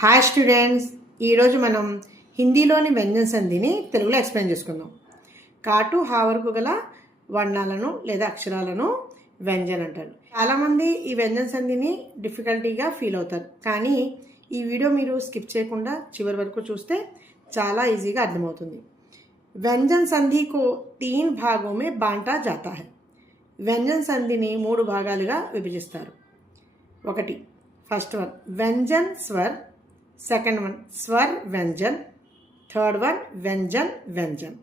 Hi students, ఈరోజు మనం హిందీలోని వ్యంజన సంధిని తెలుగులో ఎక్స్ప్లెయిన్ చేసుకుందాం. కాటు హా వరకు గల వర్ణాలను లేదా అక్షరాలను వ్యంజన్ అంటారు. చాలామంది ఈ వ్యంజన సంధిని డిఫికల్టీగా ఫీల్ అవుతారు, కానీ ఈ వీడియో మీరు స్కిప్ చేయకుండా చివరి వరకు చూస్తే చాలా ఈజీగా అర్థమవుతుంది. వ్యంజన సంధికు 3 భాగోं में बांटा जाता है. వ్యంజన సంధిని 3 భాగాలుగా విభజిస్తారు. ఒకటి ఫస్ట్ వన్ వ్యంజన్ స్వర్, సెకండ్ వన్ స్వర్ వ్యంజన్, థర్డ్ వన్ వ్యంజన్ వ్యంజన్.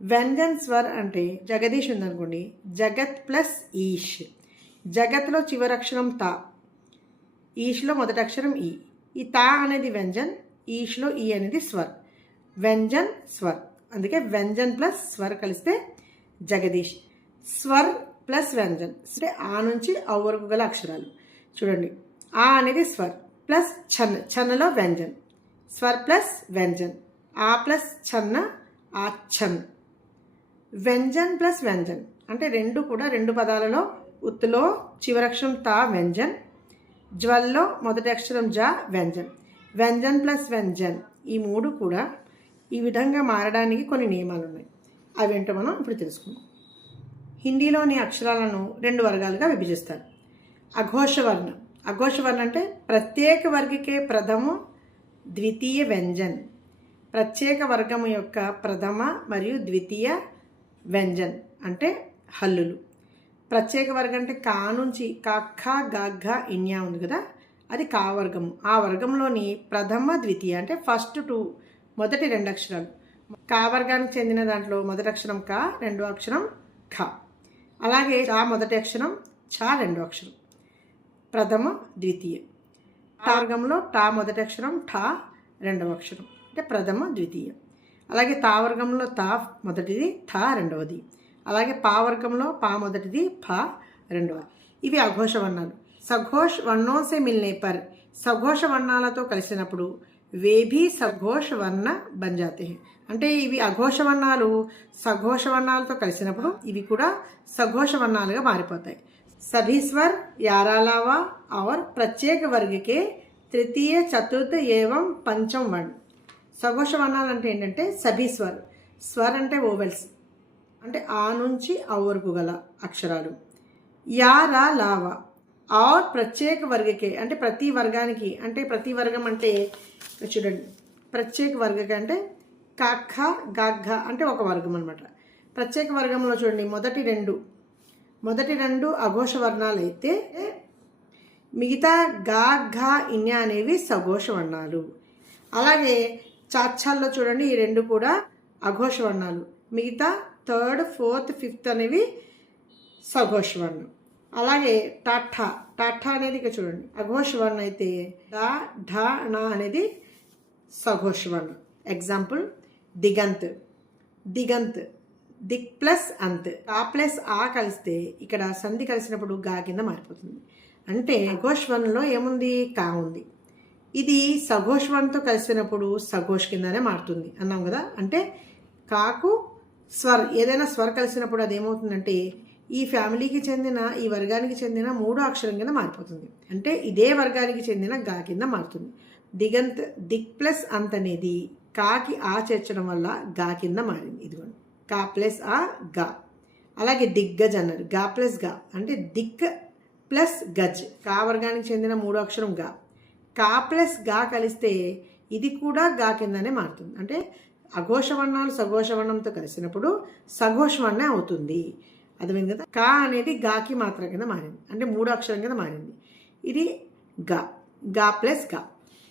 వ్యంజన్ స్వర్ అంటే జగదీష్ ఉందనుకోండి, జగత్ ప్లస్ ఈష్. జగత్లో చివరి అక్షరం తా, ఈష్లో మొదటి అక్షరం ఈ. ఈ తా అనేది వ్యంజన్, ఈష్లో ఈ అనేది స్వర్. వ్యంజన్ స్వర్, అందుకే వ్యంజన్ ప్లస్ స్వర్ కలిస్తే జగదీష్. స్వర్ ప్లస్ వ్యంజన్ అంటే ఆ నుంచి ఔ వరకు గల అక్షరాలు. చూడండి, ఆ అనేది స్వర్ ప్లస్ ఛన్, ఛన్నలో వ్యంజన్. స్వర్ ప్లస్ వ్యంజన్, ఆ ప్లస్ ఛన్న ఆ ఛన్. వ్యంజన్ ప్లస్ వ్యంజన్ అంటే రెండు కూడా రెండు పదాలలో ఉత్తులో చివరక్షరం తా వ్యంజన్, జ్వల్లో మొదటి అక్షరం జా వ్యంజన్. వ్యంజన్ ప్లస్ వ్యంజన్ ఈ మూడు కూడా ఈ విధంగా మారడానికి కొన్ని నియమాలు ఉన్నాయి. అవేంటో మనం ఇప్పుడు తెలుసుకుందాం. హిందీలోని అక్షరాలను 2 వర్గాలుగా విభజిస్తారు. అఘోషవర్ణ. అఘోషవర్ణ అంటే ప్రత్యేక వర్గకే ప్రథమ ద్వితీయ వ్యంజన్. ప్రత్యేక వర్గము యొక్క ప్రథమ మరియు ద్వితీయ వ్యంజన్ అంటే హల్లులు. ప్రత్యేక వర్గం అంటే కా నుంచి కాఖ గాఘ ఇన్యా ఉంది కదా, అది కా వర్గము. ఆ వర్గంలోని ప్రథమ ద్వితీయ అంటే ఫస్ట్ 2 మొదటి 2 అక్షరాలు. కా వర్గానికి చెందిన దాంట్లో మొదటి అక్షరం కా, రెండో అక్షరం ఖ. అలాగే చా మొదటి అక్షరం, చా రెండో అక్షరం. ప్రథమ ద్వితీయ. టా వర్గంలో టా మొదటి అక్షరం, ఠా రెండవ అక్షరం అంటే ప్రథమ ద్వితీయ. అలాగే తా వర్గంలో తా మొదటిది, ఠా రెండవది. అలాగే పా వర్గంలో పా మొదటిది, ఫా రెండవది. ఇవి అఘోష వర్ణాలు. సఘోష్ వర్ణోం సే మిల్నే పర్, సఘోష వర్ణాలతో కలిసినప్పుడు వేభీ సఘోష వర్ణ బన్ జాతే హై. అంటే ఇవి అఘోష వర్ణాలు సఘోష వర్ణాలతో కలిసినప్పుడు ఇవి కూడా సఘోష వర్ణాలుగా మారిపోతాయి. सभी स्वर यारालावा और प्रत्येक वर्ग के तृतीय चतुर्थ एवं पंचम वर्ण. సఘోష వర్ణాలు అంటే ఏంటంటే సభీ స్వర్. స్వర్ అంటే ఓవెల్స్ అంటే ఆ నుంచి ఔ వరకు గల అక్షరాలు. యారా లావా ఆర్ ప్రత్యేక వర్గకే అంటే ప్రతి వర్గానికి, అంటే ప్రతి వర్గం అంటే చూడండి, ప్రత్యేక వర్గక అంటే కాఖ గాఘ అంటే ఒక వర్గం అనమాట. ప్రత్యేక వర్గంలో చూడండి, మొదటి రెండు అఘోష వర్ణాలు అయితే మిగతా గా ఘా ఇన్యా అనేవి సఘోష వర్ణాలు. అలాగే చాఛాల్లో చూడండి, ఈ 2 కూడా అఘోష వర్ణాలు. మిగతా 3rd, 4th, 5th అనేవి సఘోష వర్ణం. అలాగే టాఠా అనేది ఇక చూడండి అఘోష వర్ణం అయితే డా ఢా నా అనేది సఘోష వర్ణం. ఎగ్జాంపుల్ దిగంత్. దిక్ ప్లస్ అంత్. కా ప్లస్ ఆ కలిస్తే ఇక్కడ సంధి కలిసినప్పుడు గా కింద మారిపోతుంది. అంటే అఘోష్వన్లో ఏముంది, కా ఉంది. ఇది సఘోష్వన్తో కలిసినప్పుడు సఘోష్ కిందనే మారుతుంది అన్నాం కదా. అంటే కాకు స్వర్, ఏదైనా స్వర్ కలిసినప్పుడు అది ఏమవుతుందంటే ఈ ఫ్యామిలీకి చెందిన, ఈ వర్గానికి చెందిన 3వ అక్షరం కింద మారిపోతుంది. అంటే ఇదే వర్గానికి చెందిన గా కింద మారుతుంది. దిగంత్, దిక్ ప్లస్ అంత్ అనేది కాకి ఆ చేర్చడం వల్ల గా కింద మారింది. ఇదిగోండి, కా ప్లస్ ఆ గా. అలాగే దిగ్గజ్ అన్నారు, గా ప్లస్ గా అంటే దిక్ ప్లస్ గజ్. కా వర్గానికి చెందిన 3వ అక్షరం గా. కా ప్లస్ గా కలిస్తే ఇది కూడా గా కిందనే మారుతుంది. అంటే అఘోష వర్ణాలు సఘోష వర్ణంతో కలిసినప్పుడు సఘోష వర్ణం అవుతుంది. అర్థమైంది కదా. కా అనేది గాకి మాత్రం కింద మారింది, అంటే 3వ అక్షరం కింద మారింది. ఇది గా ప్లస్ గా.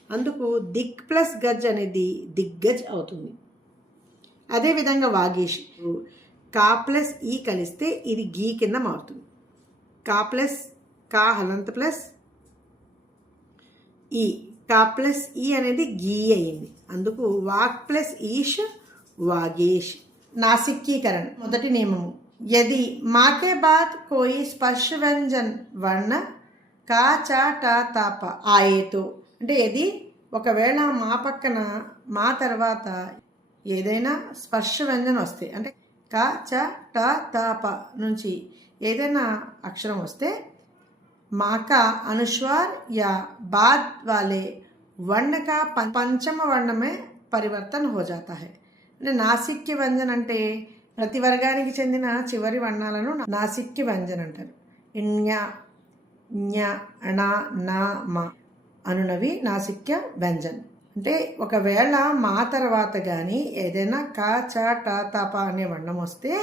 అందుకు దిక్ ప్లస్ గజ్ అనేది దిగ్గజ్ అవుతుంది. అదేవిధంగా వాగీష్, కా ప్లస్ ఈ కలిస్తే ఇది గీ కింద మారుతుంది. కా ప్లస్ కా హలంత్ ప్లస్ ఈ, కా ప్లస్ ఈ అనేది గీ అయ్యింది. అందుకు వాక్ ప్లస్ ఈష్ వాగేష్. నాసికీకరణ మొదటి నియమము. యది మాకే బాత్ కోయి స్పర్శ వ్యంజన్ వర్ణ కా చా టా తాప ఆయేతో. అంటే యది ఒకవేళ మా పక్కన మా తర్వాత ఏదైనా స్పర్శ వ్యంజన వస్తే, అంటే క చ ట త ప నుంచి ఏదైనా అక్షరం వస్తే మాకా అనుస్వార్ యా బాద్ వాలే वर्ण का पंचम वर्ण में परिवर्तन हो जाता है. అంటే నాసిక్య వ్యంజన అంటే ప్రతి వర్గానికి చెందిన చివరి వర్ణాలను నాసిక్య వ్యంజన అంటారు. ఞ ఞ ణ న మ అనునవి నాసిక్య వ్యంజన. అంటే ఒకవేళ మా తర్వాత కానీ ఏదైనా క చ ట త ప అనే వర్ణం వస్తే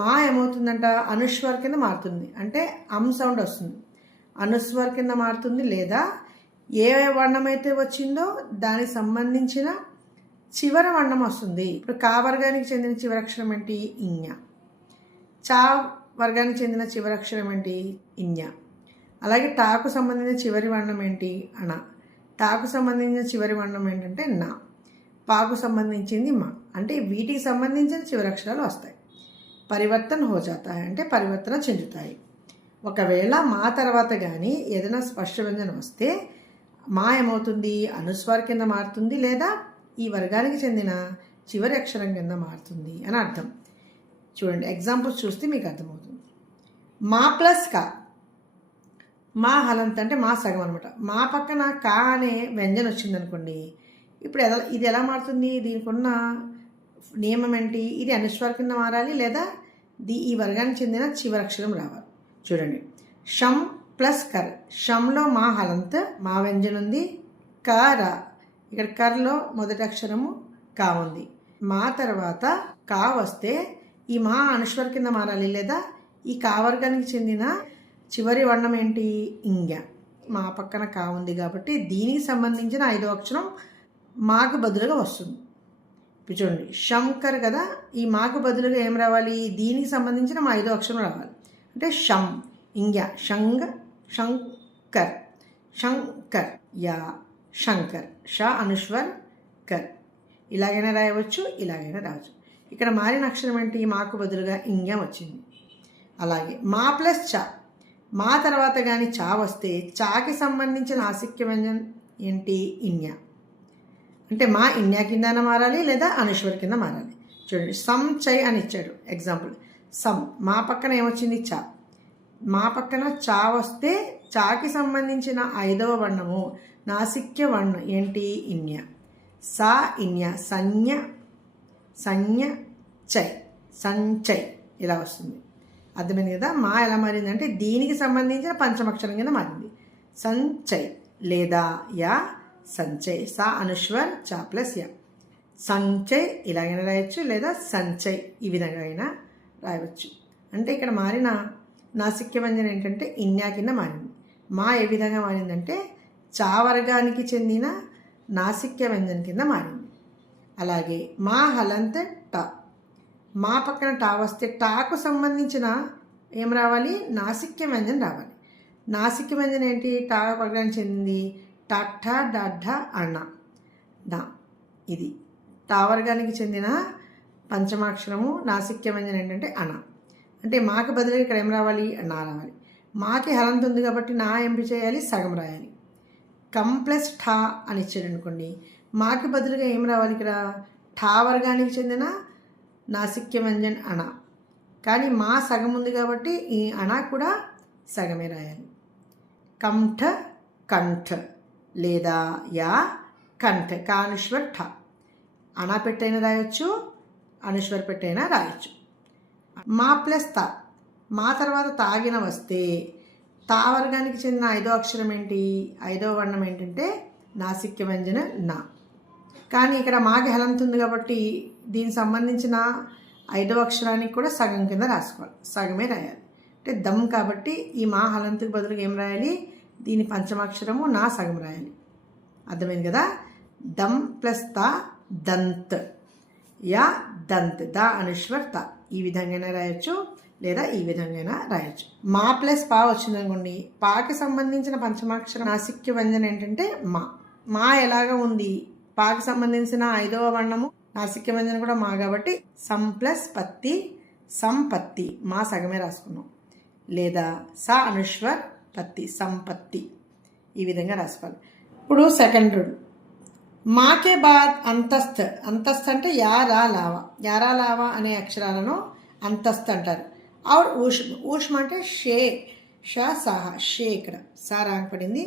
మా ఏమవుతుందంట అనుస్వర్ కింద మారుతుంది. అంటే సౌండ్ వస్తుంది, అనుస్వర్ కింద మారుతుంది. లేదా ఏ వర్ణం అయితే వచ్చిందో దానికి సంబంధించిన చివరి వర్ణం వస్తుంది. ఇప్పుడు కా వర్గానికి చెందిన చివరి అక్షరం ఏంటి? ఇඤ. చా వర్గానికి చెందిన చివరి అక్షరం ఏంటి? ఇඤ. అలాగే టాకు సంబంధించిన చివరి వర్ణం ఏంటి? అణ. టాకు సంబంధించిన చివరి వర్ణం ఏంటంటే నా. పాకు సంబంధించింది మా. అంటే వీటికి సంబంధించిన చివరి అక్షరాలు వస్తాయి. పరివర్తన హో జాతా అంటే పరివర్తన చెందుతాయి. ఒకవేళ మా తర్వాత కానీ ఏదైనా స్పర్శ వ్యంజనం వస్తే మా ఏమవుతుంది? అనుస్వార్ కింద మారుతుంది, లేదా ఈ వర్గానికి చెందిన చివరి అక్షరం కింద మారుతుంది అని అర్థం. చూడండి ఎగ్జాంపుల్స్ చూస్తే మీకు అర్థమవుతుంది. మా ప్లస్ కా. మా హలంత్ అంటే మా సగం అనమాట. మా పక్కన కా అనే వ్యంజనం వచ్చిందనుకోండి, ఇప్పుడు ఇది ఎలా మారుతుంది? దీనికి ఉన్న నియమం ఏంటి? ఇది అనుస్వార్ కింద మారాలి, లేదా ఈ వర్గానికి చెందిన చివరి అక్షరం రావాలి. చూడండి, షం ప్లస్ కర్. షంలో మా హలంత్, మా వ్యంజనం ఉంది. కర, ఇక్కడ కర్లో మొదటి అక్షరము కా ఉంది. మా తర్వాత కా వస్తే ఈ మా అనుస్వర్ కింద మారాలి, లేదా ఈ కా వర్గానికి చెందిన చివరి వర్ణం ఏంటి? ఇంగ. మా పక్కన కా ఉంది కాబట్టి దీనికి సంబంధించిన 5వ అక్షరం మాకు బదులుగా వస్తుంది. ఇప్పుడు చూడండి, శంకర్ కదా, ఈ మాకు బదులుగా ఏం రావాలి? దీనికి సంబంధించిన 5వ అక్షరం రావాలి. అంటే షం, ఇంగ, షంగ, శంకర్, శంకర్, యా శంకర్, ష అనుస్వర్ కర్. ఇలాగైనా రాయవచ్చు, ఇలాగైనా రావచ్చు. ఇక్కడ మారిన అక్షరం ఏంటి? మాకు బదులుగా ఇంగ వచ్చింది. అలాగే మా ప్లస్ చ. మా తర్వాత కానీ చా వస్తే చాకి సంబంధించిన నాసిక్య వ్యంజనం ఏంటి? ఇన్య. అంటే మా ఇన్యా కింద మారాలి, లేదా అనుస్వర్ కింద మారాలి. చూడండి, సమ్ చై అని ఇచ్చాడు ఎగ్జాంపుల్. సమ్, మా పక్కన ఏమొచ్చింది? చా. మా పక్కన చా వస్తే చాకి సంబంధించిన 5వ వర్ణము నాసిక్య వర్ణం ఏంటి? ఇన్య. సా ఇన్య, సంజ్ఞ, సంజ్ఞ చై, సంచై ఇలా వస్తుంది. అర్థమైంది కదా? మా ఎలా మారిందంటే దీనికి సంబంధించిన పంచమక్షరం కింద మారింది. సంచై లేదా యా సంచయ్. సా అనుస్వర్, చా ప్లస్ యా. సంచయ్ ఇలాగైనా రాయొచ్చు, లేదా సంచయ్ ఈ విధంగా అయినా రాయవచ్చు. అంటే ఇక్కడ మారిన నాసిక్య వ్యంజనం ఏంటంటే ఇన్యా కింద మారింది. మా ఏ విధంగా మారిందంటే చా వర్గానికి చెందిన నాసిక్య వ్యంజనం కింద మారింది. అలాగే మా హలంత్ ట. మా పక్కన టా వస్తే టాకు సంబంధించిన ఏం రావాలి? నాసిక్య వ్యంజనం రావాలి. నాసిక్య వ్యంజనం ఏంటి? టా వర్గానికి చెందింది. టఠ డఢ అణ డా. ఇది టా వర్గానికి చెందిన పంచమాక్షరము. నాసిక్య వ్యంజనం ఏంటంటే అణ. అంటే మాకు బదులుగా ఇక్కడ ఏం రావాలి? నా రావాలి. మాకి హలంత్ ఉంది కాబట్టి నా ఎంపి చేయాలి, సగం రాయాలి. కం ప్లస్ ఠా అని ఇచ్చాడు అనుకోండి, మాకి బదులుగా ఏం రావాలి? ఇక్కడ ఠా వర్గానికి చెందిన నాసిక్య వ్యంజన్ అణ. కానీ మా సగం ఉంది కాబట్టి ఈ అణ కూడా సగమే రాయాలి. కంఠ, కంఠ లేదా యా కంఠ. కా అనుస్వర్ ఠ. అణ పెట్టైనా రాయొచ్చు, అనుస్వర్ పెట్టైనా రాయొచ్చు. మా ప్లస్ తా. మా తర్వాత తాగిన వస్తే తా వర్గానికి చెందిన 5వ అక్షరం ఏంటి? 5వ వర్ణం ఏంటంటే నాసిక్య వ్యంజన నా. కానీ ఇక్కడ మాకి హలంత్ ఉంది కాబట్టి దీనికి సంబంధించిన 5వ అక్షరానికి కూడా సగం కింద రాసుకోవాలి, సగమే రాయాలి. అంటే దమ్ కాబట్టి ఈ మా హలంత్కి బదులుగా ఏం రాయాలి? దీని పంచమాక్షరము నా సగం రాయాలి. అర్థమైంది కదా? దమ్ ప్లస్ తా దంత్, యా దంత్, దా అనుస్వర్ తా. ఈ విధంగా రాయొచ్చు, లేదా ఈ విధంగా రాయొచ్చు. మా ప్లస్ పా వచ్చిందనుకోండి, పాకి సంబంధించిన పంచమాక్షరం నాసిక్య వ్యంజనం ఏంటంటే మా. మా ఎలాగా ఉంది? పాకి సంబంధించిన 5వ వర్ణము నాసిక్య వ్యంజనం కూడా మా కాబట్టి సం ప్లస్ పత్తి, సంపత్తి. మా సగమే రాసుకున్నాం. లేదా సా అనుస్వర్ పత్తి, సంపత్తి. ఈ విధంగా రాసుకోవాలి. ఇప్పుడు సెకండ్ రూల్. మాకే బాద్ అంతస్త్. అంతస్త్ అంటే యారా లావా. యారా లావా అనే అక్షరాలను అంతస్త్ అంటారు. ఆర్ ఊష్మ. ఊష్మ అంటే షే, షా సాహా, షే ఇక్కడ సా రాంగ్ పడింది.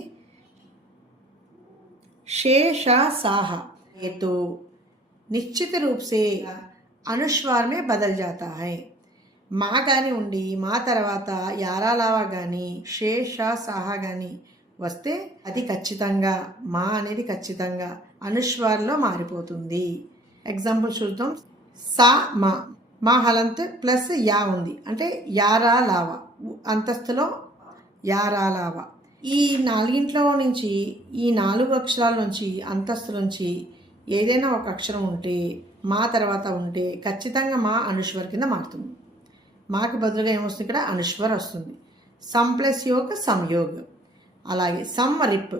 शेष साह ये तो निश्चित रूप से अनुस्वार में बदल जाता है. మా కానీ ఉండి మా తర్వాత యారా లావా కానీ షేష సాహా కానీ వస్తే అది ఖచ్చితంగా మా అనేది ఖచ్చితంగా అనుస్వార్లో మారిపోతుంది. ఎగ్జాంపుల్ చూద్దాం. సా మా మా హలంత్ ప్లస్ యా ఉంది అంటే యారా లావా అంతస్తులో యారా లావా. ఈ నాలుగింట్లో నుంచి ఈ 4 అక్షరాల నుంచి అంతస్తు నుంచి ఏదైనా ఒక అక్షరం ఉంటే మా తర్వాత ఉంటే ఖచ్చితంగా మా అనుస్వర్ కింద మారుతుంది. మాకు బదులుగా ఏమొస్తుంది ఇక్కడ అనుస్వర్ వస్తుంది. సమ్ ప్లస్ యోగ్ సంయోగ్. అలాగే సమ్ రిప్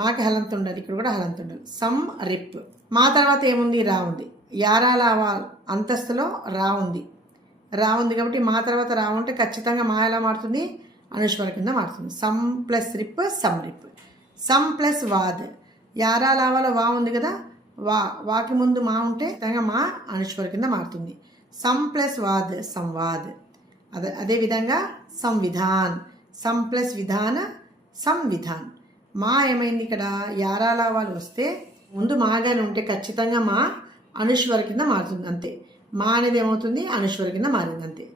మాకు హలంత్ ఉండాలి, ఇక్కడ కూడా హలంత్ ఉండాలి. సమ్ రిప్ మా తర్వాత ఏముంది రా ఉంది. యారా లావా అంతస్తులో రా ఉంది. రా ఉంది కాబట్టి మా తర్వాత రా ఉంటే ఖచ్చితంగా మా ఎలా మారుతుంది అనుస్వర్ కింద మారుతుంది. సమ్ ప్లస్ రిప్ సమ్ రిప్. సమ్ ప్లస్ వాద్ యారా లావాలో వా ఉంది కదా, వాకి ముందు మా ఉంటే ఖచ్చితంగా మా అనుస్వర్ కింద మారుతుంది. సమ్ ప్లస్ వాద్ సంవాద్. అదేవిధంగా సంవిధాన్. సమ్ ప్లస్ విధాన సంవిధాన్. మా ఏమైంది ఇక్కడ యారా లావాలు వస్తే ముందు మాగానే ఉంటే ఖచ్చితంగా మా అనుస్వర్ కింద మారుతుంది అంతే. మా అనేది ఏమవుతుంది అనుస్వర్ కింద మారింది అంతే.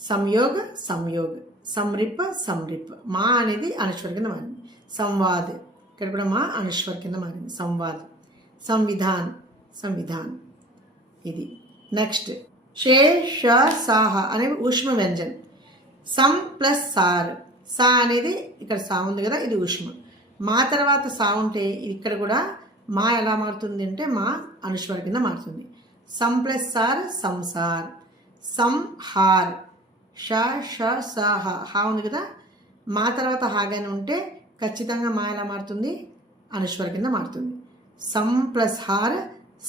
సంయోగ్ సంయోగ్. సంరిప్ సంరిప్. మా అనేది అనుస్వర్ కింద మారింది. సంవాద్ ఇక్కడ కూడా మా అనుస్వర్ కింద మారింది. సంవాద్. సంవిధాన్ సంవిధాన్. ఇది నెక్స్ట్ షే ష సాహ అనేవి ఊష్మ వ్యంజన్. సమ్ ప్లస్ సార్. సా అనేది ఇక్కడ సా ఉంది కదా, ఇది ఊష్మ. మా తర్వాత సా ఉంటే ఇక్కడ కూడా మా ఎలా మారుతుంది అంటే మా అనుస్వర్ కింద మారుతుంది. సమ్ ప్లస్ సార్ సంసార్. సమ్ హార్. ష ష సా హా. హా ఉంది కదా, మా తర్వాత హాగానే ఉంటే ఖచ్చితంగా మా ఎలా మారుతుంది అనుస్వర్ కింద మారుతుంది. సమ్ ప్లస్ హార్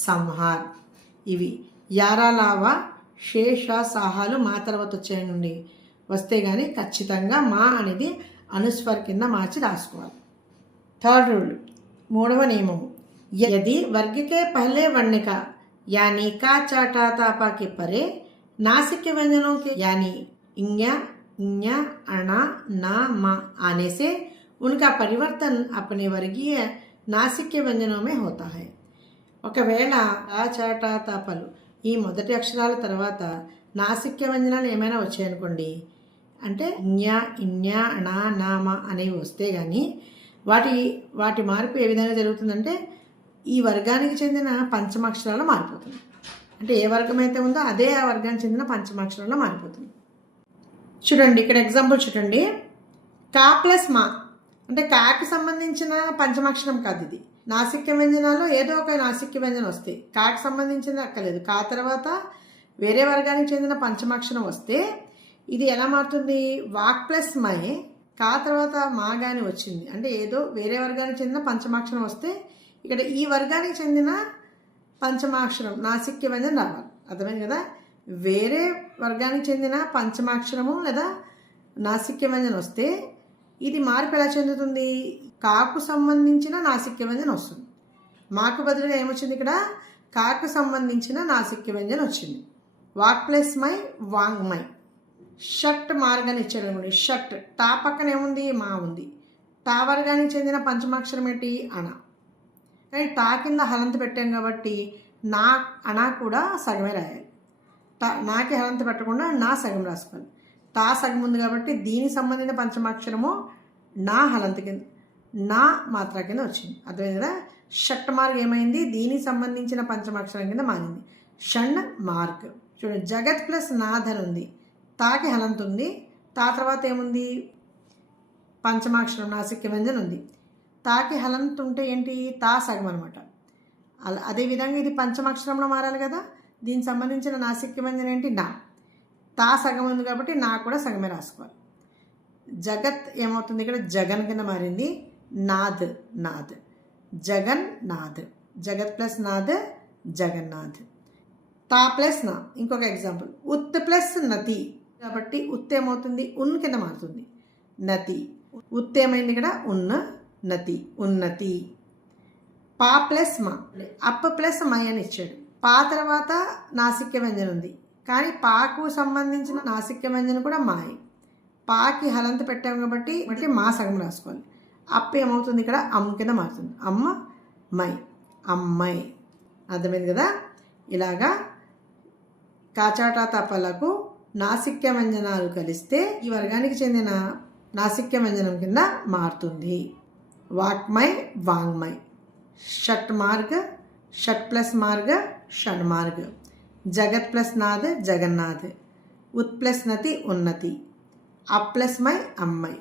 సంహార్. ఇవి యారా లావా శేష సాహాలు మా తర్వాత వచ్చేయండి వస్తే కానీ ఖచ్చితంగా మా అనేది అనుస్వర్ కింద మార్చి రాసుకోవాలి. థర్డ్ రూల్, 3వ నియమము. यदि वर्ग के पहले वर्ण का यानी का चाटा तापा के परे नासिक व्यंजनों के यानी इञ्ञा इञ्ञा अणा ना मा आने से उनका परिवर्तन अपने वर्गीय नासिक व्यंजनों में होता है. ఒకవేళ ఆ చాట తాపలు ఈ మొదటి అక్షరాల తర్వాత నాసిక్య వ్యంజనాలు ఏమైనా వచ్చాయనుకోండి, అంటే జ్ఞ ఇజ్ఞ అణ నామ అనేవి వస్తే కానీ వాటి మార్పు ఏ విధంగా జరుగుతుందంటే ఈ వర్గానికి చెందిన పంచమాక్షరాలు మారిపోతుంది. అంటే ఏ వర్గం అయితే ఉందో అదే ఆ వర్గానికి చెందిన పంచమాక్షరాలు మారిపోతుంది. చూడండి ఇక్కడ ఎగ్జాంపుల్ చూడండి. కా ప్లస్ మా అంటే కాకి సంబంధించిన పంచమాక్షరం కాదు ఇది. నాసిక్య వ్యంజనాల్లో ఏదో ఒక నాసిక్య వ్యంజనం వస్తే కాకి సంబంధించింది అక్కర్లేదు. కా తర్వాత వేరే వర్గానికి చెందిన పంచమాక్షరం వస్తే ఇది ఎలా మారుతుంది? Walk plus my. కా తర్వాత మా గాని వచ్చింది అంటే ఏదో వేరే వర్గానికి చెందిన పంచమాక్షరం వస్తే ఇక్కడ ఈ వర్గానికి చెందిన పంచమాక్షరం నాసిక్య వ్యంజనం రావాలి. అర్థమైంది కదా? వేరే వర్గానికి చెందిన పంచమాక్షరము లేదా నాసిక్య వ్యంజనం వస్తే ఇది మార్పు ఎలా చెందుతుంది? కాకు సంబంధించిన నాసిక్య వ్యంజనం వస్తుంది. మాకు బదులుగా ఏమొచ్చింది ఇక్కడ? కాకు సంబంధించిన నాసిక్య వ్యంజనం వచ్చింది. వాక్ ప్లస్ మై వాంగ్ మై. షట్ మార్గాన్ని ఇచ్చాడు అనుకోండి. షట్ టా పక్కన ఏముంది? మా ఉంది. టా వర్గానికి చెందిన పంచమాక్షరం ఏంటి? అణ. కానీ టా కింద హలంత పెట్టాం కాబట్టి నా అనా కూడా సగమే రాయాలి. నాకి హలంత పెట్టకుండా నా సగం రాసుకోవాలి. టా సగం ఉంది కాబట్టి దీనికి సంబంధించిన పంచమాక్షరము నా హలంత కింద నా మాత్ర కింద వచ్చింది. అర్థమైంది కదా? షట్ మార్గ్ ఏమైంది? దీనికి సంబంధించిన పంచమాక్షరం కింద మారింది. షణ్ మార్గ్. చూడండి, జగత్ ప్లస్ నాథన్ ఉంది. తాకి హలంత ఉంది. తా తర్వాత ఏముంది? పంచమాక్షరం నాసిక్య వ్యంజనం ఉంది. తాకి హలంత్ ఉంటే ఏంటి? తా సగం అనమాట. అదేవిధంగా ఇది పంచమాక్షరంలో మారాలి కదా. దీనికి సంబంధించిన నాసిక్య వ్యంజనం ఏంటి? నా. తా సగం ఉంది కాబట్టి నా కూడా సగమే రాసుకోవాలి. జగత్ ఏమవుతుంది? ఇక్కడ జగన్ కింద మారింది. నాథ్ నాథ్. జగన్ నాథ్. జగత్ ప్లస్ నాథ్ జగన్నాథ్. తా ప్లస్ నా. ఇంకొక ఎగ్జాంపుల్, ఉత్ ప్లస్ నతి కాబట్టి ఉత్ ఏమవుతుంది? ఉన్ కింద మారుతుంది. నతి. ఉత్ ఏమైంది ఇక్కడ? ఉన్న నతి ఉన్నతి. పా ప్లస్ మా. అప్ ప్లస్ మై అని ఇచ్చాడు. పా తర్వాత నాసిక్య వ్యంజనం ఉంది కానీ పాకు సంబంధించిన నాసిక్య వ్యంజనం కూడా మాయ్. పాకి హలంత పెట్టాము కాబట్టి మా సగం రాసుకోవాలి. అప్ప ఏమవుతుంది ఇక్కడ అమ్ కింద మారుతుంది. అమ్మ మై, అమ్మాయి. అర్థమైంది కదా. ఇలాగా కాచాటా తపలకు నాసిక్య వ్యంజనాలు కలిస్తే ఈ వర్గానికి చెందిన నాసిక్య వ్యంజనం కింద మారుతుంది. వాక్మై, వాంగ్మై. షట్ మార్గ, షట్ ప్లస్ మార్గ, షణ్మార్గ. జగత్ ప్లస్ నాద్, జగన్నాథ్. ఉత్ plus నతి, Unnati. Up plus my, అమ్మాయి.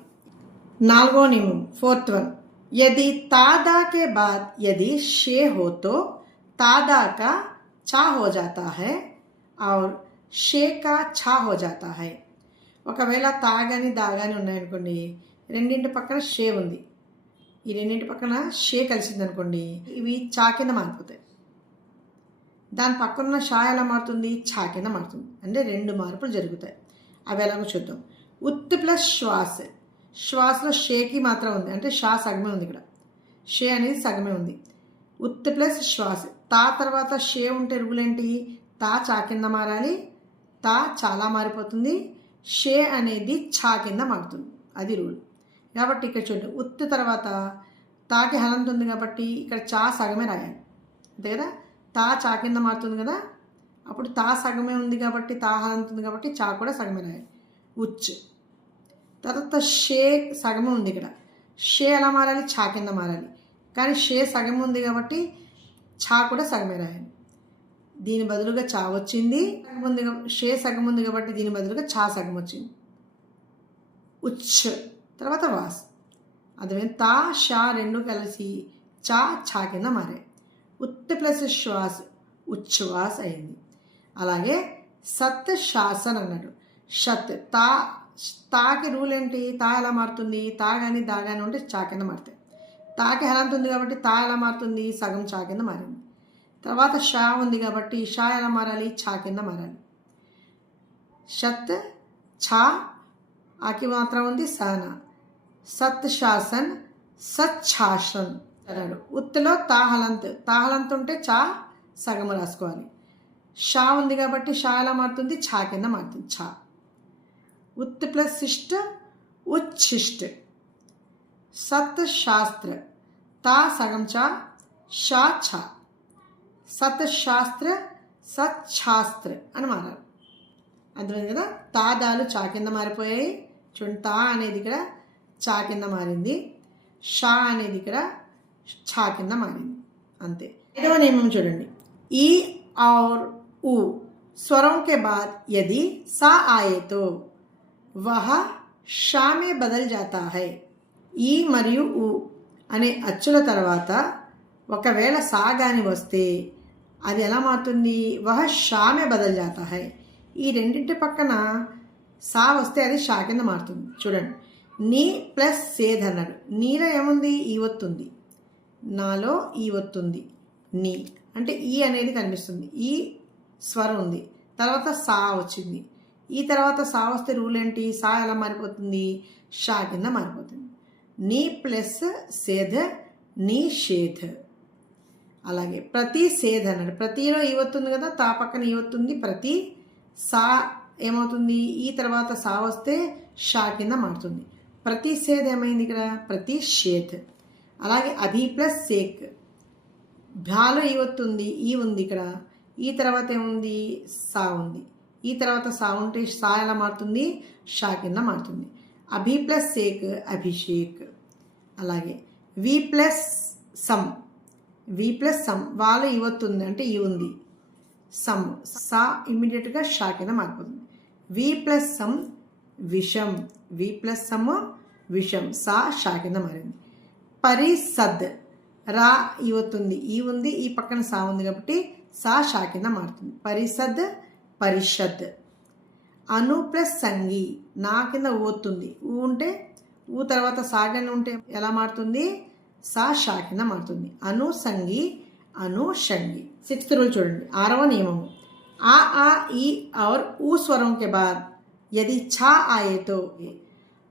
4వ नियम, 4th वन. यदि तादा के बाद यदि शे हो तो तादा का चा हो जाता है और షే కా ఛా హో జాతా హై. ఒకవేళ తా కానీ దా కానీ ఉన్నాయనుకోండి, రెండింటి పక్కన షే ఉంది, ఈ రెండింటి పక్కన షే కలిసింది అనుకోండి, ఇవి చా కింద మారిపోతాయి. దాని పక్కన షా ఎలా మారుతుంది? ఛా కింద మారుతుంది. అంటే 2 మార్పులు జరుగుతాయి. అవి ఎలాగో చూద్దాం. ఉత్ ప్లస్ శ్వాస. శ్వాసలో షేకి మాత్రం ఉంది, అంటే షా సగమే ఉంది ఇక్కడ. షే అనేది సగమే ఉంది. ఉత్ ప్లస్ శ్వాస. తా తర్వాత షే ఉంటే రూలేంటి? తా చా కింద మారాలి, తా చాలా మారిపోతుంది, షే అనేది ఛా కింద మారుతుంది. అది రూల్. కాబట్టి ఇక్కడ చూడండి, ఉత్ తర్వాత తాకి హలంత ఉంది కాబట్టి ఇక్కడ చా సగమే రాయాలి, అంతే కదా. తా చా కింద మారుతుంది కదా, అప్పుడు తా సగమే ఉంది కాబట్టి, తా హలంత ఉంది కాబట్టి చా కూడా సగమే రాయాలి. ఉచ్. తర్వాత షే సగమే ఉంది ఇక్కడ, షే ఎలా మారాలి? ఛా కింద మారాలి. కానీ షే సగం ఉంది కాబట్టి ఛా కూడా సగమే రాయాలి. దీని బదులుగా చా వచ్చింది, షే సగం ఉంది కాబట్టి దీని బదులుగా ఛా సగం వచ్చింది. ఉచ్. తర్వాత వాస్. అర్థమైంది. తా షా 2 కలిసి చా ఛా కింద మారాయి. ఉత్ ప్లస్ శ్వాస ఉచ్ఛ్వాస్ అయింది. అలాగే సత్ శాసన్ అన్నాడు. షత్. తాకి రూల్ ఏంటి? తా ఎలా మారుతుంది? తా కానీ దా కానీ ఉంటే చా కింద మారుతాయి. తాకి హలంత ఉంది కాబట్టి తా ఎలా మారుతుంది? సగం చా కింద మారింది. తర్వాత షా ఉంది కాబట్టి షా ఎలా మారాలి? ఛా కింద మారాలి. షత్ ఛా, ఆకి మాత్రం ఉంది సానా. సత్ శాసన్, సచ్ఛాసన్ అన్నాడు. ఉత్తులో తాహలంత్ ఉంటే చా సగం రాసుకోవాలి. షా ఉంది కాబట్టి షా ఎలా మారుతుంది? ఛా కింద మారుతుంది. ఛా. ఉత్ ప్లస్ శిష్ట, ఉచ్ఛిష్ట. సత్ శాస్త్ర. తా సగం చా, షా ఛా. సత్ శాస్త్ర, సచ్ఛాస్త్ర అని మారాలి. అర్థమైంది కదా. తాదాలు చా కింద మారిపోయాయి. చూడండి, తా అనేది ఇక్కడ చా కింద మారింది, షా అనేది ఇక్కడ ఛా కింద మారింది. అంతే. 5వ నియమం చూడండి. ఈ और ऊ स्वरों के बाद यदि सा आए तो वह షా में बदल जाता है. ఈ మరియు ఊ అనే అచ్చుల తర్వాత ఒకవేళ సా గాని వస్తే అది ఎలా మారుతుంది? వహ షా మే బదల్ జాతా హై. ఈ రెండింటి పక్కన సా వస్తే అది షా కింద మారుతుంది. చూడండి, నీ ప్లస్ సేద్ అన్నాడు. నీలో ఏముంది? ఈ ఒత్తుంది. నాలో ఈ ఒత్తుంది. నీ అంటే ఈ అనేది కనిపిస్తుంది, ఈ స్వరం ఉంది. తర్వాత సా వచ్చింది. ఈ తర్వాత సా వస్తే రూల్ ఏంటి? సా ఎలా మారిపోతుంది? షా కింద మారిపోతుంది. నీ ప్లస్ సేద్, నీ షేధ్. అలాగే ప్రతి సేద్ అన్నాడు. ప్రతిలో ఈ వస్తుంది కదా, తా పక్కన ఈ వస్తుంది. ప్రతి సా ఏమవుతుంది? ఈ తర్వాత సా వస్తే షా కింద మారుతుంది. ప్రతి సేద్ ఏమైంది ఇక్కడ? ప్రతి షేధ్. అలాగే అభి ప్లస్ సేక్. భాలో ఈ వస్తుంది, ఈ ఉంది ఇక్కడ. ఈ తర్వాత ఏముంది? సా ఉంది. ఈ తర్వాత సా ఉంటే సా ఎలా మారుతుంది? షా కింద మారుతుంది. అభి ప్లస్ సేక్, అభిషేక్. అలాగే వి ప్లస్ సమ్. వి ప్లస్ సమ్. వాళ్ళు ఇవత్తుంది అంటే ఈ ఉంది. సమ్, సా ఇమ్మీడియట్గా షా కింద మారిపోతుంది. వి ప్లస్ సమ్ విషం. వి ప్లస్ సమ్ విషం. సా షా కింద మారింది. పరిసద్. రా ఇవత్తుంది, ఈ ఉంది. ఈ పక్కన సా ఉంది కాబట్టి సా షా కింద మారుతుంది. పరిసద్, పరిషద్. అను ప్లస్ సంగి. నా కింద ఊతుంది. ఊ ఉంటే ఊ తర్వాత సాగని ఉంటే ఎలా మారుతుంది? సా షా కింద మారుతుంది. అను సంగి, అను షంగి. 6th రూల్ చూడండి. 6వ నియమము. आ ई और ऊ स्वरों के बाद यदि छा आए तो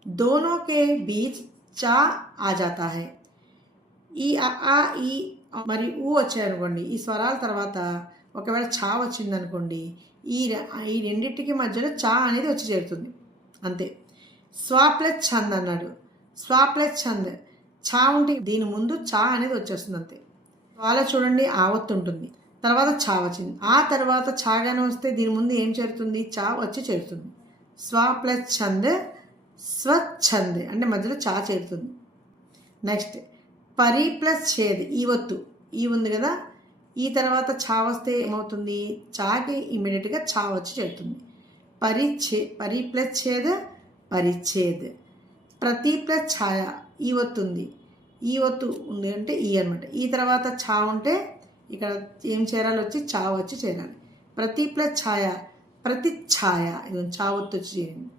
दोनों के बीच चा आ जाता है. ఈ ఆ ఈ మరి ఊ వచ్చాయనుకోండి, ఈ స్వరాల తర్వాత ఒకవేళ ఛా వచ్చిందనుకోండి, ఈ రెండింటికి మధ్యలో చా అనేది వచ్చి చేరుతుంది. అంతే. స్వా ప్లస్ ఛంద్ అన్నాడు. స్వా ప్లస్ ఛంద్. చా ఉంటే దీని ముందు చా అనేది వచ్చేస్తుంది అంతే. అలా చూడండి ఆవత్తు ఉంటుంది, తర్వాత చా వచ్చింది. ఆ తర్వాత చాగానే వస్తే దీని ముందు ఏం చేరుతుంది? చా వచ్చి చేరుతుంది. స్వ ప్లస్ ఛంద్ స్వచ్ఛంద్ అంటే మధ్యలో చా చేరుతుంది. నెక్స్ట్ పరి ప్లస్ ఛేద్ ఈ ఒత్తు ఈ ఉంది కదా, ఈ తర్వాత చా వస్తే ఏమవుతుంది? చాకి ఇమీడియట్గా చా వచ్చి చేరుతుంది. పరి ప్లస్ ఛేద్ పరిచ్ఛేద్. ప్రతి ప్లస్ ఛాయ ఈ ఒత్తు ఉంది, ఈ ఒత్తు ఉంది అంటే ఈ అనమాట. ఈ తర్వాత ఛా ఉంటే ఇక్కడ ఏం చేరాలి? వచ్చి చా వచ్చి చేరాలి. ప్రతి ప్లస్ ఛాయ ప్రతి ఛాయ ఇది చా ఒత్తు వచ్చి చేరింది.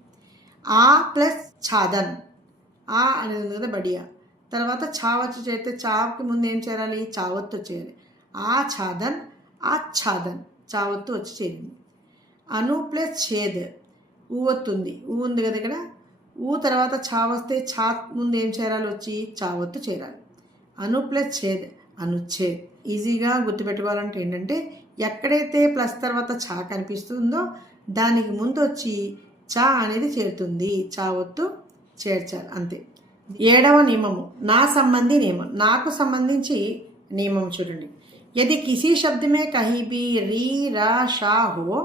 ఆ ప్లస్ ఛాదన్ ఆ అనేది ఉంది కదా బడియా, తర్వాత చా వచ్చి చేరితే చాకి ముందు ఏం చేరాలి? చా ఒత్తు వచ్చేయాలి. ఆ ఛాదన్ ఆచ్ఛాదన్ చా ఒత్తు వచ్చి చేరింది. అను ప్లస్ ఛేద్ ఊ ఒత్తు ఉంది, ఊ ఉంది కదా ఇక్కడ, ఊ తర్వాత చా వస్తే చా ముందు ఏం చేరాలి? వచ్చి చా ఒత్తు చేరాలి. అను ప్లస్ ఛేద్ అనుచ్ఛేద్. ఈజీగా గుర్తుపెట్టుకోవాలంటే ఏంటంటే ఎక్కడైతే ప్లస్ తర్వాత చా కనిపిస్తుందో దానికి ముందు వచ్చి చా అనేది చేరుతుంది, చా ఒత్తు చేర్చాలి అంతే. 7వ నియమము నా సంబంధి నియమం. నాకు సంబంధించి నియమం చూడండి. यदि किसी शब्द में कहीं भी री रा शा हो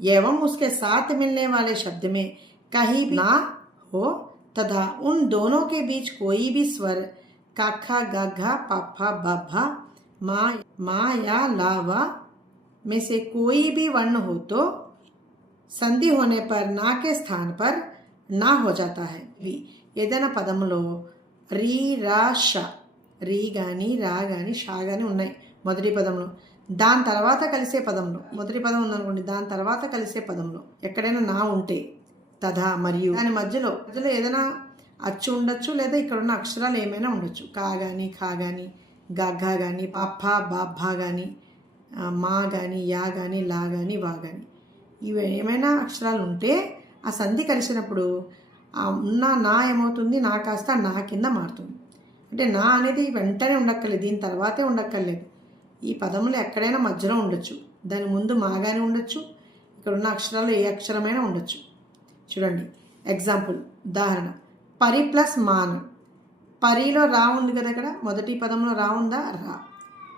एवं उसके साथ मिलने वाले शब्द में कहीं भी ना हो तथा उन दोनों के बीच कोई भी स्वर काखा गाघा पापा बाभा मा या लावा में से कोई भी वर्ण हो तो संधि होने पर ना के स्थान पर ना हो जाता है. ఏదైనా పదంలో రీ రా షా రీ కానీ రా కానీ షా కానీ ఉన్నాయి మొదటి పదంలో, దాని తర్వాత కలిసే పదంలో, మొదటి పదం ఉందనుకోండి దాని తర్వాత కలిసే పదంలో ఎక్కడైనా నా ఉంటే తథా మరియు దాని మధ్యలో ఏదైనా అచ్చు ఉండొచ్చు, లేదా ఇక్కడ ఉన్న అక్షరాలు ఏమైనా ఉండొచ్చు. కా కానీ ఖా కానీ గఘా కానీ పాపా బాభా కానీ మా కానీ యా కానీ లా కానీ వా కానీ ఇవి ఏమైనా అక్షరాలు ఉంటే ఆ సంధి కలిసినప్పుడు ఆ ఉన్న నా ఏమవుతుంది? నా కాస్త నా కింద మారుతుంది. అంటే నా అనేది వెంటనే ఉండక్కర్లేదు, దీని తర్వాతే ఉండక్కర్లేదు. ఈ పదములు ఎక్కడైనా మధ్యలో ఉండొచ్చు, దాని ముందు మా కానీ ఉండొచ్చు, ఇక్కడ ఉన్న అక్షరాలు ఏ అక్షరమైనా ఉండొచ్చు. చూడండి ఎగ్జాంపుల్ ఉదాహరణ. పరి ప్లస్ మాన్. పరిలో రా ఉంది కదా, ఇక్కడ మొదటి పదంలో రా ఉందా? రా.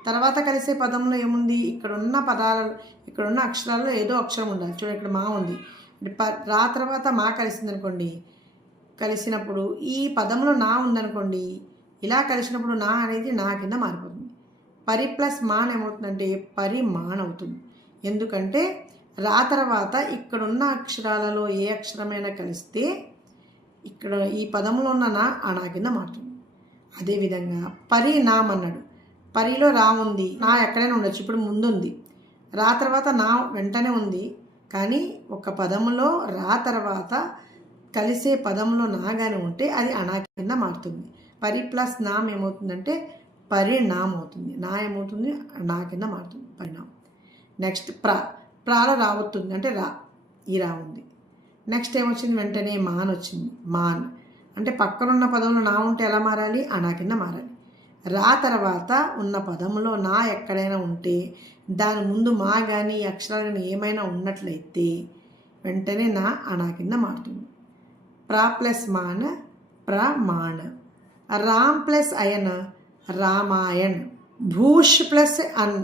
తర్వాత కలిసే పదంలో ఏముంది? ఇక్కడున్న పదాలు ఇక్కడున్న అక్షరాల్లో ఏదో అక్షరం ఉండాలి. చూడండి ఇక్కడ మా ఉంది, రా తర్వాత మా కలిసింది అనుకోండి, కలిసినప్పుడు ఈ పదంలో నా ఉందనుకోండి, ఇలా కలిసినప్పుడు నా అనేది నా కింద మారిపోతుంది. పరి ప్లస్ మాన్ ఏమవుతుందంటే పరిమాన్ అవుతుంది. ఎందుకంటే రా తర్వాత ఇక్కడున్న అక్షరాలలో ఏ అక్షరమైనా కలిస్తే ఇక్కడ ఈ పదంలో ఉన్న నా ఆ నా కింద మారుతుంది. అదేవిధంగా పరిణామ్ అన్నాడు. పరిలో రా ఉంది, నా ఎక్కడైనా ఉండొచ్చు, ఇప్పుడు ముందుంది. రా తర్వాత నా వెంటనే ఉంది, కానీ ఒక పదములో రా తర్వాత కలిసే పదంలో నా కానీ ఉంటే అది అనా కింద మారుతుంది. పరి ప్లస్ నామ్ ఏమవుతుందంటే పరిణామ్ అవుతుంది. నా ఏమవుతుంది? నా కింద మారుతుంది పరిణామ్. నెక్స్ట్ ప్రాలో రావస్తుంది అంటే రా, ఈ రా ఉంది. నెక్స్ట్ ఏమొచ్చింది? వెంటనే మాన్ వచ్చింది. మాన్ అంటే పక్కనున్న పదంలో నా ఉంటే ఎలా మారాలి? అనా కింద మారాలి. రా తర్వాత ఉన్న పదంలో నా ఎక్కడైనా ఉంటే దాని ముందు మా కానీ అక్షరాలు కానీ ఏమైనా ఉన్నట్లయితే వెంటనే నా అనా కింద మారుతుంది. ప్రా ప్లస్ మాన్ ప్రమాణ్. రామ్ ప్లస్ అయన్ రామాయణ్. భూష్ ప్లస్ అన్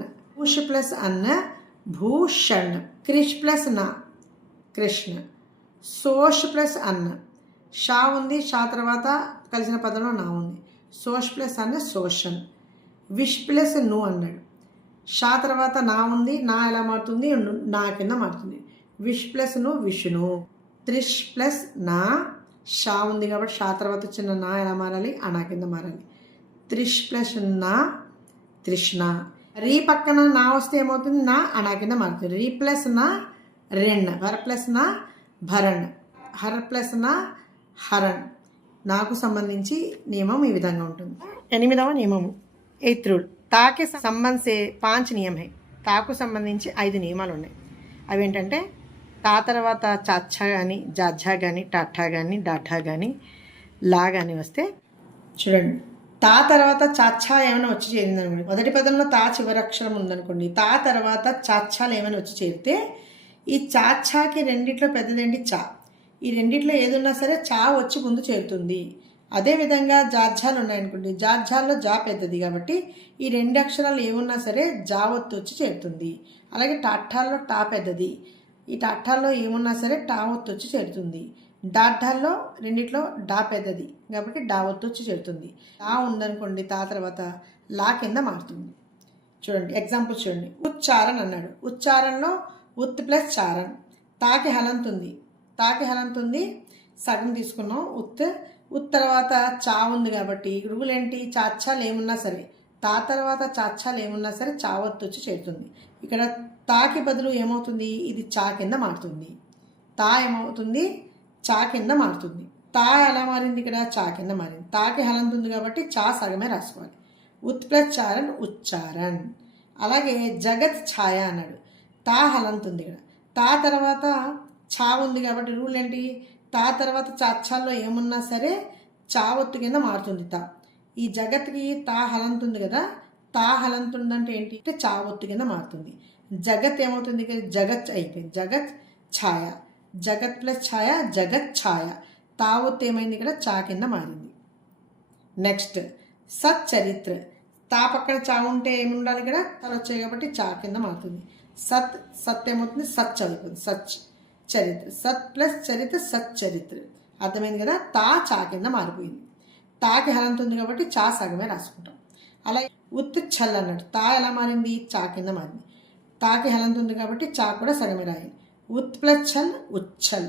భూషణ్. క్రిష్ ప్లస్ నా కృష్ణ. సోష్ ప్లస్ అన్న. షా ఉంది, షా తర్వాత కలిసిన పదంలో నా ఉంది. సోష్ ప్లస్ అన్న శోషన్. విష్ ప్లస్ ను అన్నాడు. షా తర్వాత నా ఉంది, నా ఎలా మారుతుంది? నా కింద మారుతుంది. విష్ ప్లస్ ను విష్ణు. త్రిష్ ప్లస్ నా. షా ఉంది కాబట్టి షా తర్వాత వచ్చిన నా ఎలా మారాలి? అనా కింద మారాలి. త్రిష్ ప్లస్ నా తృష్ణ. రీ పక్కన నా వస్తే ఏమవుతుంది? నా అనా కింద మారుతుంది. రీ ప్లస్ నా రెణ్. హర్ ప్లస్ నా భరణ్. హర్ ప్లస్ నా హరణ్. నాకు సంబంధించి నియమం ఈ విధంగా ఉంటుంది. 8వ నియమము 8th రూల్. తాకి సంబంధించే 5 నియమ హై. తాకు సంబంధించి 5 నియమాలు ఉన్నాయి. అవి ఏంటంటే తా తర్వాత చాచ్చా కానీ జాఝా కానీ టాఠా కానీ డాఠా కానీ లా కానీ వస్తే చూడండి. తా తర్వాత చాచ్చా ఏమైనా వచ్చి చేరిందనుకోండి, మొదటి పదంలో తా చివరి అక్షరం ఉందనుకోండి, తా తర్వాత చాచ్చాలు ఏమైనా వచ్చి చేరితే ఈ చాచ్చాకి రెండిట్లో పెద్దదేంటి చా. ఈ రెండిట్లో ఏదున్నా సరే చా వచ్చి ముందు చేరుతుంది. అదేవిధంగా జార్ఝాలు ఉన్నాయనుకోండి, జార్ఝాల్లో జా పెద్దది కాబట్టి ఈ 2 అక్షరాలు ఏమున్నా సరే జా ఒత్తు వచ్చి చేరుతుంది. అలాగే టాఠాల్లో టా పెద్దది, ఈ టాఠాల్లో ఏమున్నా సరే టా ఒత్తు వచ్చి చేరుతుంది. డాఠాల్లో రెండిట్లో డా పెద్దది కాబట్టి డా ఒత్తు వచ్చి చేరుతుంది. లా ఉందనుకోండి, తా తర్వాత లా కింద మారుతుంది. చూడండి ఎగ్జాంపుల్ చూడండి. ఉచ్చారణ్ అన్నాడు. ఉచ్చారణలో ఉత్ ప్లస్ చారణ్. తాకి హలంతుంది, తాకి హలంతుంది సగం తీసుకున్నాం. ఉత్ తర్వాత చా ఉంది కాబట్టి రూల్ ఏంటి, చాచ్చాలు ఏమున్నా సరే తా తర్వాత చాచ్చాలు ఏమున్నా సరే చా ఒత్తు వచ్చి చేరుతుంది. ఇక్కడ తాకి బదులు ఏమవుతుంది, ఇది చా కింద మారుతుంది. తా ఏమవుతుంది, చా కింద మారుతుంది. తా ఎలా మారింది, ఇక్కడ చా కింద మారింది. తాకి హలంతుంది కాబట్టి చా సగమే రాసుకోవాలి. ఉత్ ప్లస్ చారణ్ ఉచ్చారణ్. అలాగే జగత్ ఛాయ అన్నాడు. తా హలంతుంది, ఇక్కడ తా తర్వాత ఛా ఉంది కాబట్టి రూల్ ఏంటి, తా తర్వాత చాచ్చాల్లో ఏమున్నా సరే చా ఒత్తు కింద మారుతుంది తా. ఈ జగత్కి తా హలంతుంది కదా, తా హలంతుందంటే ఏంటి అంటే చా ఒత్తు కింద మారుతుంది. జగత్ ఏమవుతుంది, జగత్ అయిపోయింది. జగత్ ఛాయ, జగత్ ప్లస్ ఛాయ జగత్ ఛాయ. తా ఒత్తు ఏమైంది, ఇక్కడ చా కింద మారింది. నెక్స్ట్ సత్ చరిత్ర. తా పక్కన చా ఉంటే ఏమి ఉండాలి, ఇక్కడ తల వచ్చాయి కాబట్టి చా కింద మారుతుంది. సత్ సత్ ఏమవుతుంది, సచ్ అయిపోతుంది. సచ్ చరిత్ర, సత్ ప్లస్ చరిత్ర సత్ చరిత్ర. అర్థమైంది కదా. తా చా కింద మారిపోయింది. తాకి హలంతుంది కాబట్టి చా సగమే రాసుకుంటాం. అలాగే ఉత్ ఛల్ అన్నాడు. తా ఎలా మారింది, చా కింద మారింది. తాకి హలంతుంది కాబట్టి చా కూడా సగమే రాయాలి. ఉత్ ప్లస్ ఛల్ ఉచ్ఛల్.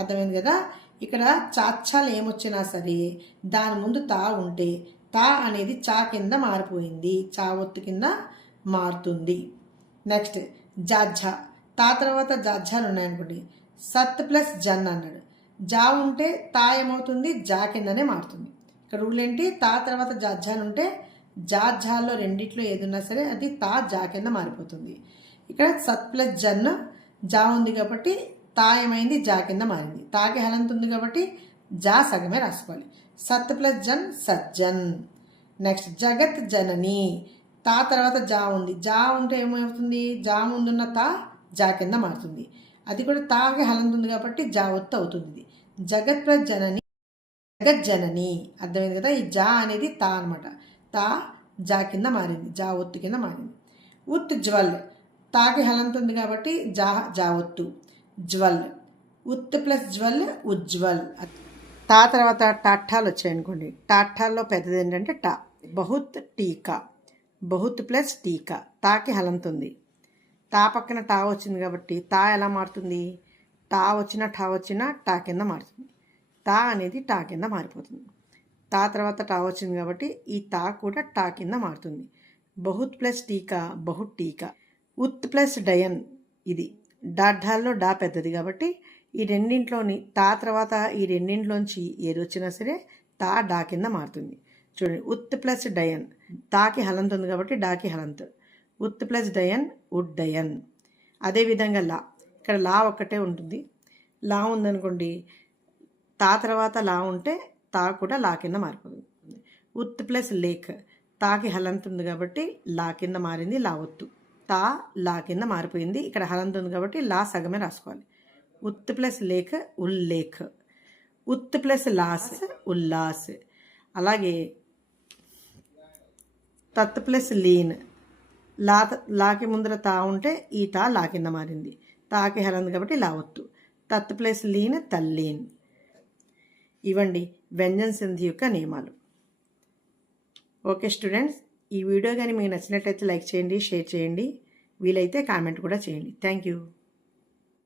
అర్థమైంది కదా. ఇక్కడ చాచ్చాలు ఏమొచ్చినా సరే దాని ముందు తా ఉంటే తా అనేది చా కింద మారిపోయింది, చా ఒత్తు కింద మారుతుంది. నెక్స్ట్ జాఝా. తా తర్వాత జాఝాలు ఉన్నాయనుకోండి. సత్ ప్లస్ జన్ అన్నాడు. జా ఉంటే తా ఏమవుతుంది, జా కిందనే మారుతుంది. ఇక్కడ రూల్ ఏంటి, తా తర్వాత జాఝాలు ఉంటే జాఝాల్లో రెండిట్లో ఏదున్నా సరే అది తా జా కింద మారిపోతుంది. ఇక్కడ సత్ ప్లస్ జన్ జా ఉంది కాబట్టి తా ఏమైంది, జా కింద మారింది. తాకి హలంత్ ఉంది కాబట్టి జా సగమే రాసుకోవాలి. సత్ ప్లస్ జన్ సజ్జన్. నెక్స్ట్ జగత్ జనని. తా తర్వాత జా ఉంది, జా ఉంటే ఏమవుతుంది, జా ముందున్న తా జా కింద మారుతుంది. అది కూడా తాకి హలంత్ ఉంది కాబట్టి జా ఒత్తు అవుతుంది. జగత్ ప్లస్ జనని జగత్ జనని. అర్థమైంది కదా. ఈ జా అనేది తా అనమాట. తా జా కింద మారింది, జా ఒత్తు కింద మారింది. ఉత్ జ్వల్. తాకి హలంత్ ఉంది కాబట్టి జా ఒత్తు జ్వల్. ఉత్ ప్లస్ జ్వల్ ఉజ్వల్. తా తర్వాత టాఠాలు వచ్చాయనుకోండి. టాఠాల్లో పెద్దది ఏంటంటే టా. బహుత్ టీకా. బహుత్ ప్లస్ టీకా. తాకి హలంత్ ఉంది, తా పక్కన టా వచ్చింది కాబట్టి తా ఎలా మారుతుంది, టా వచ్చినా టా వచ్చినా టా కింద మారుతుంది. తా అనేది టా కింద మారిపోతుంది. తా తర్వాత టా వచ్చింది కాబట్టి ఈ తా కూడా టా కింద మారుతుంది. బహుత్ ప్లస్ టీకా బహుట్ టీకా. ఉత్ ప్లస్ డయన్. ఇది డాఢాల్లో డా పెద్దది కాబట్టి ఈ రెండింట్లోని తా తర్వాత ఈ రెండింట్లోంచి ఏది వచ్చినా సరే తా డా కింద మారుతుంది. చూడండి, ఉత్ ప్లస్ డయన్. తాకి హలంత్ ఉంది కాబట్టి డాకి హలంత్. ఉత్ ప్లస్ డయన్ ఉడ్డయన్. అదేవిధంగా లా. ఇక్కడ లా ఒక్కటే ఉంటుంది. లా ఉందనుకోండి, తా తర్వాత లా ఉంటే తా కూడా లా కింద మారిపోతుంది. ఉత్ ప్లస్ లేఖ్. తాకి హలంత్ ఉంది కాబట్టి లా కింద మారింది, లా ఒత్తు. తా లా కింద మారిపోయింది. ఇక్కడ హలంత్ ఉంది కాబట్టి లా సగమే రాసుకోవాలి. ఉత్ ప్లస్ లేఖ ఉల్లేఖ్. ఉత్ ప్లస్ లాస్ ఉల్లాస్. అలాగే తత్ ప్లస్ లీన్. లాకి ముందర తా ఉంటే ఈ తా లా కింద మారింది, తాకి హలంత్ కాబట్టి లా ఒత్తు. తత్ ప్లస్ లీన్ తల్లీన్. ఇవ్వండి వ్యంజన సంధి యొక్క నియమాలు. ఓకే స్టూడెంట్స్, ఈ వీడియో కానీ మీకు నచ్చినట్లయితే లైక్ చేయండి, షేర్ చేయండి, వీలైతే కామెంట్ కూడా చేయండి. Thank you.